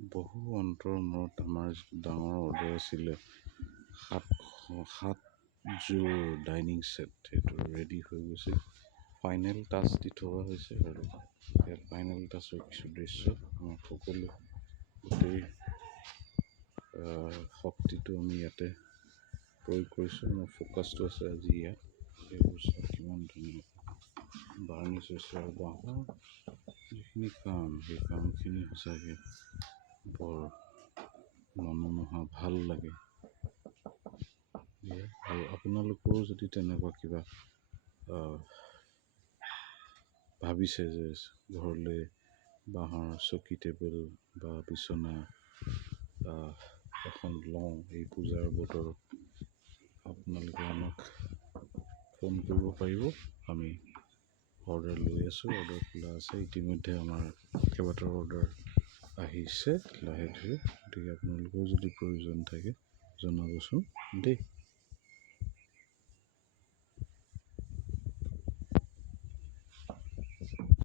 বহু অন্তৰ মূৰত আমাৰ ডাঙৰ অৰ্ডাৰ আছিলে 7যোৰ ডাইনিং ছেট, সেইটো ৰেডি হৈ গৈছে। ফাইনেল টাচ দি থকা হৈছে আৰু ইয়াত ফাইনেল টাচৰ কিছু দৃশ্য আমাৰ সকলো গোটেই শক্তিটো আমি ইয়াতে প্ৰয়োগ কৰিছোঁ। মোৰ ফ'কাছটো আছে আজি ইয়াত। এইবোৰ চাওক কিমান ধুনীয়া বাৰ্নিছ হৈছে আৰু বাঁহৰ যিখিনি কাম, সেই কামখিনি সঁচাকৈ বৰ মনোমোহা, ভাল লাগে। আৰু আপোনালোকেও যদি তেনেকুৱা কিবা ভাবিছে যে ঘৰলৈ বাঁহৰ চকী টেবুল বা বিচনা এখন লওঁ এই পূজাৰ বতৰত, আপোনালোকে আমাক ফোন কৰিব পাৰিব। আমি অৰ্ডাৰ লৈ আছোঁ, অৰ্ডাৰ খোলা আছে। ইতিমধ্যে আমাৰ কেইবাটাও অৰ্ডাৰ আহিছে লাহে ধীৰে, গতিকে আপোনালোকেও যদি প্ৰয়োজন থাকে জনাবচোন দেই।